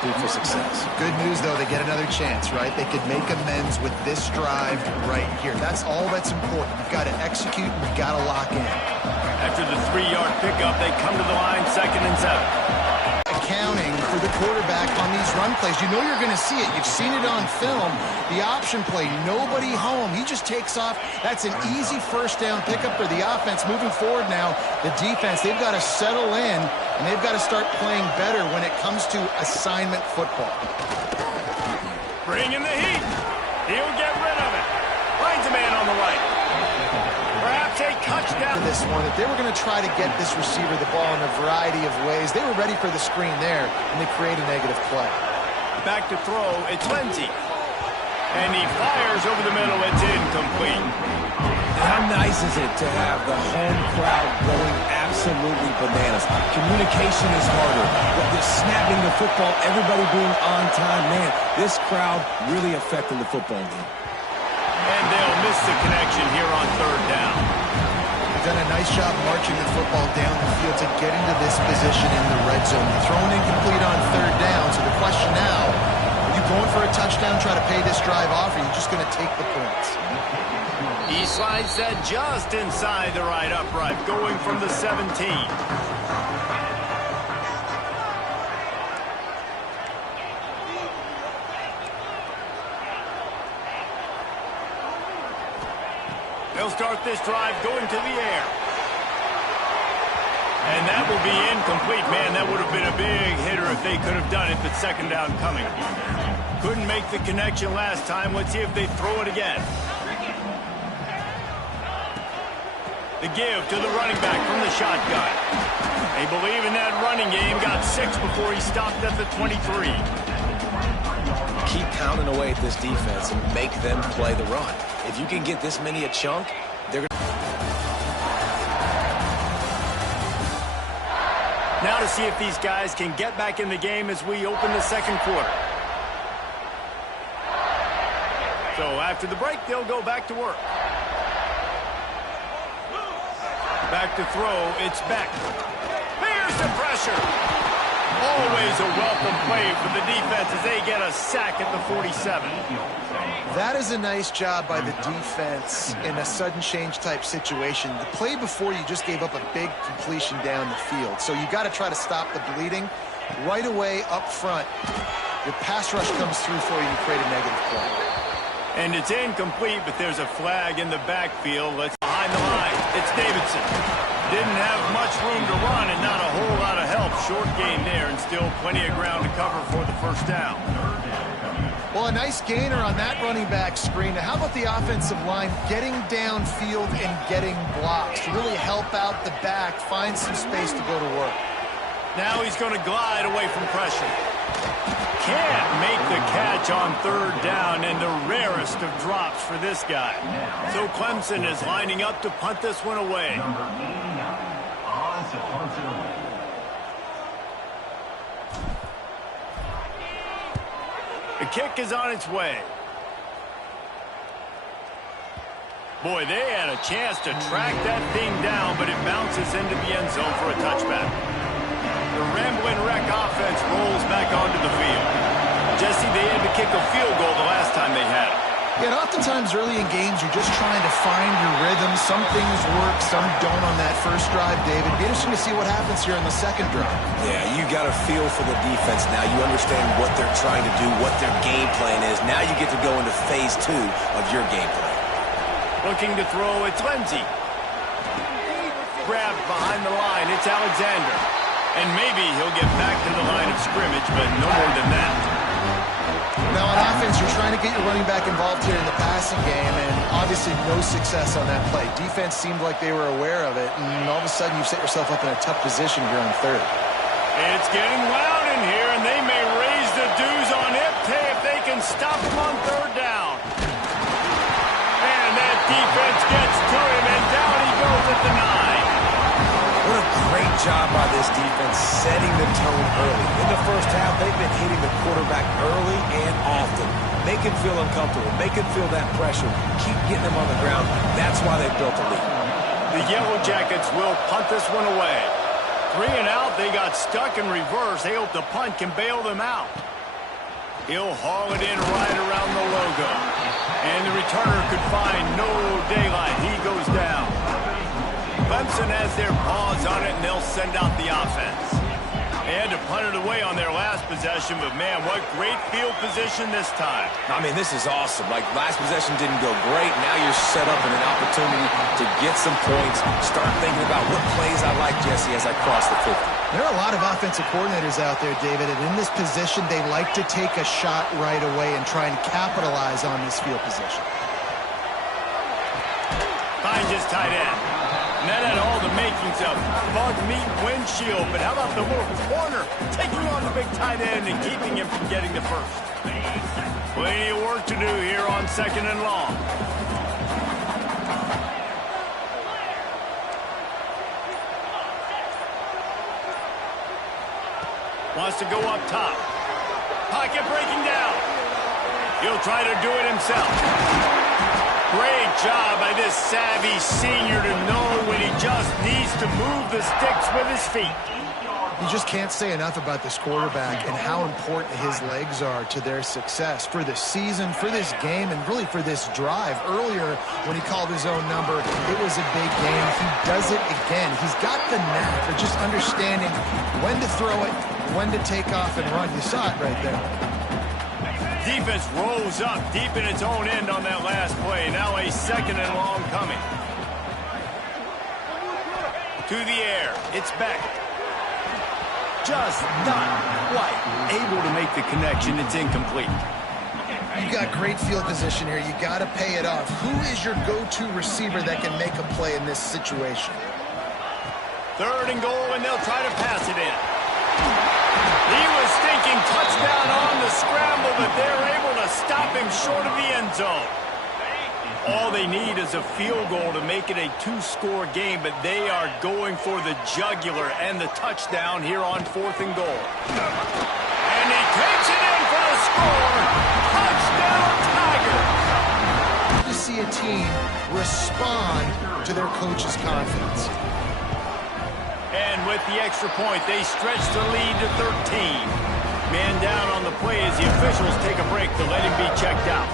recipe for success. Good news, though, they get another chance, right? They could make amends with this drive right here. That's all that's important. You've got to execute, and you've got to lock in. After the 3-yard pickup, they come to the line, 2nd and 7. Accounting for the quarterback on these run plays. You know you're going to see it. You've seen it on film. The option play, nobody home. He just takes off. That's an easy first down pickup for the offense. Moving forward now, the defense, they've got to settle in, and they've got to start playing better when it comes to assignment football. Bring in the heat. He'll get rid of it. Finds a man on the right. Perhaps a touchdown. This one, if they were going to try to get this receiver the ball in a variety of ways, they were ready for the screen there, and they create a negative play. Back to throw, it's Lindsey. And he fires over the middle, it's incomplete. How nice is it to have the home crowd going absolutely bananas? Communication is harder, but the snapping the football, everybody being on time, man, this crowd really affecting the football game. And they'll miss the connection here on 3rd down. They've done a nice job marching the football down the field to get into this position in the red zone. You're throwing incomplete on 3rd down, so the question now, are you going for a touchdown, try to pay this drive off, or are you just going to take the points? He slides that just inside the right upright, going from the 17. They'll start this drive going to the air. And that will be incomplete. Man, that would have been a big hitter if they could have done it, but 2nd down coming. Couldn't make the connection last time. Let's see if they throw it again. The give to the running back from the shotgun. They believe in that running game. Got 6 before he stopped at the 23. Keep pounding away at this defense and make them play the run. If you can get this many a chunk, they're going to... Now to see if these guys can get back in the game as we open the 2nd quarter. So after the break, they'll go back to work. Back to throw, it's Beck. There's the pressure. Always a welcome play for the defense as they get a sack at the 47. That is a nice job by the defense in a sudden change type situation. The play before, you just gave up a big completion down the field. So you got to try to stop the bleeding right away up front. Your pass rush comes through for you and you create a negative play. And it's incomplete, but there's a flag in the backfield. Let's behind the line. It's Davidson. Didn't have much room to run and not a whole lot of help. Short gain there and still plenty of ground to cover for the 1st down. Well, a nice gainer on that running back screen. Now, how about the offensive line getting downfield and getting blocks to really help out the back, find some space to go to work? Now he's going to glide away from pressure. Can't make the catch on 3rd down, and the rarest of drops for this guy. So Clemson is lining up to punt this one away. The kick is on its way. Boy, they had a chance to track that thing down, but it bounces into the end zone for a touchback. The rambling wreck offense rolls back onto the field. Jesse, they had to kick a field goal the last time they had it. Yeah, and oftentimes early in games, you're just trying to find your rhythm. Some things work, some don't on that first drive, David. Be interesting to see what happens here in the 2nd drive. Yeah, you got a feel for the defense now. You understand what they're trying to do, what their game plan is. Now you get to go into phase 2 of your game plan. Looking to throw, it's Lindsey. Grabbed behind the line, it's Alexander. And maybe he'll get back to the line of scrimmage, but no more than that. Now on offense, you're trying to get your running back involved here in the passing game, and obviously no success on that play. Defense seemed like they were aware of it, and all of a sudden you've set yourself up in a tough position here on 3rd. It's getting loud in here, and they may raise the dues on it if they can stop him on 3rd down. And that defense gets to him, and down he goes at the 9. What a great job by this defense setting the tone early. In the first half, they've been hitting the quarterback early and often. Make him feel uncomfortable. Make him feel that pressure. Keep getting him on the ground. That's why they've built a lead. The Yellow Jackets will punt this one away. 3 and out. They got stuck in reverse. They hope the punt can bail them out. He'll haul it in right around the logo. And the returner could find no daylight. He goes down. Clemson has their paws on it, and they'll send out the offense. They had to punt it away on their last possession, but, man, what great field position this time. I mean, this is awesome. Like, last possession didn't go great. Now you're set up in an opportunity to get some points. Start thinking about what plays I like, Jesse, as I cross the 50. There are a lot of offensive coordinators out there, David, and in this position, they like to take a shot right away and try and capitalize on this field position. Finds his tight end. And that had all the makings of bug meat windshield, but how about the little corner taking on the big tight end and keeping him from getting the first? Plenty of work to do here on 2nd and long. Wants to go up top. Pocket breaking down. He'll try to do it himself. Great job by this savvy senior to know when he just needs to move the sticks with his feet. You just can't say enough about this quarterback and how important his legs are to their success for the season, for this game, and really for this drive. Earlier, when he called his own number, it was a big game. He does it again. He's got the knack for just understanding when to throw it, when to take off and run. You saw it right there. Defense rolls up deep in its own end on that last play. Now a 2nd and long coming. To the air. It's back. Just not quite able to make the connection. It's incomplete. You got great field position here. You got to pay it off. Who is your go-to receiver that can make a play in this situation? 3rd and goal, and they'll try to pass it in. He was thinking touchdown on the scramble, but they're able to stop him short of the end zone. All they need is a field goal to make it a 2-score game, but they are going for the jugular and the touchdown here on 4th and goal. And he takes it in for the score. Touchdown, Tigers! To see a team respond to their coach's confidence. And with the extra point, they stretch the lead to 13. Man down on the play as the officials take a break to let him be checked out.